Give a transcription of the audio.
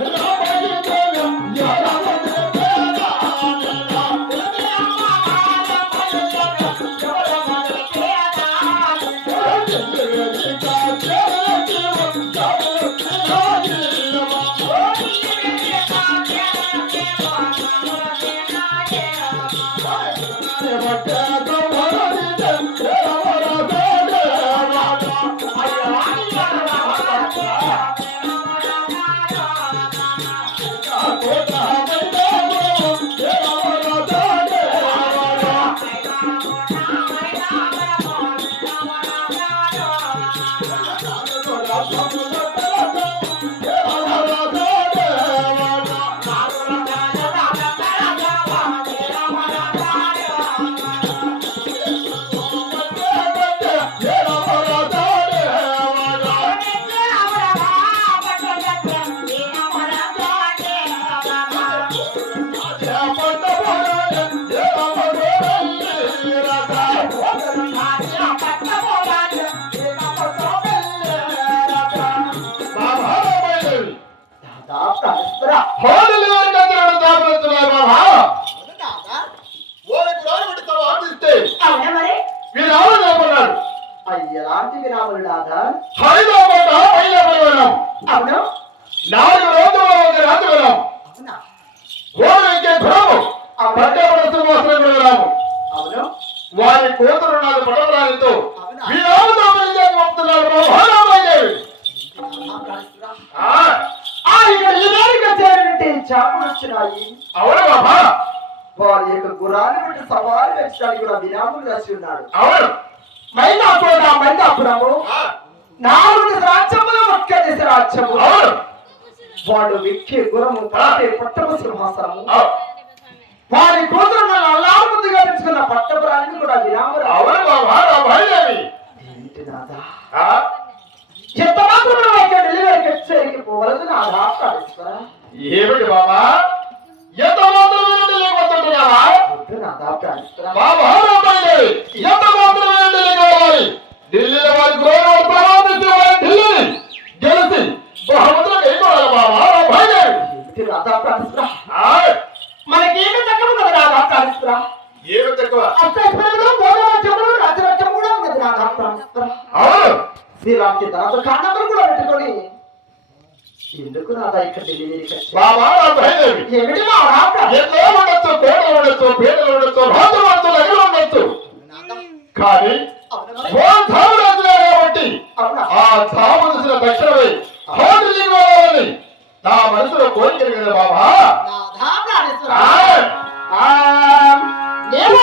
దాదా పరస్పర హోటల్ వారికి అందరూ దాపడుతున్నారు బాబా దాదా ఓరికి అవునా మరి? మీరు ఎవరు చెప్పన్నాడు అయ్యలాంటి విరాములు దాదా హైదరాబాద్ హైదరాబాద్ అవును? నాలుగు రోజుల ఒక రాత్రి వెళ్ళాం. అవునా? ఓరికి భ్రము. పట్టబడుతూ మోసం వెళ్ళాము అవును? వారి కూతురు నాలుగు పడవరాలతో చేపలు వచ్చినాయి. అవును బాబా? వారి యొక్క గుర్రాన్ని బట్టి సవాలు పెంచడానికి కూడా విరాములు రాసి ఉన్నాడు. అవును. మైదాపురం మైదాపురము నాలుగు రాజ్యములు ఒక్క దేశ రాజ్యము. అవును. వాడు వ్యక్తి గురము పట్టే పట్టపు సింహాసనము. వారి కూతురు అల్లారు ముందుగా పెంచుకున్న పట్టపురానికి కూడా విరాములు అవును బాబా? ఏంటి నాదా? ఎంత మాత్రం ఏమిటి బాబా? ఎంత మాత్రం వినండి లేకపోతున్నావా బాబా ఎంత మాత్రం వినండి లేకపోవాలి ఢిల్లీలో వారి గౌరవ ప్రమాణించి వారి ఢిల్లీని గెలిచి బహుమతులకు అయిపోవాలి బాబా. మనకేమి తక్కువ కదా నాదా ప్రార్థిస్తారా ఏమి తక్కువ? అష్టైశ్వర్యములు భోగరాజ్యములు రాజరాజ్యం కూడా ఉన్నది అవును. శ్రీరామ్కి తనతో కాండములు కూడా ఎందుకు నాదా ఇక్కడ బాబా రామాదేవి ఏమిటి మా రాక ఎన్నో ఉండొచ్చు కోట ఉండొచ్చు పీటలు ఉండొచ్చు రాజు ఉండొచ్చు నగలు ఉండొచ్చు. కానీ ఓ ధామరాజు కాబట్టి అవునా? ఆ ధామరసిన దక్షిణమై కోటి దిగువాలని నా మనసులో కోరిక కదా బాబా. నేను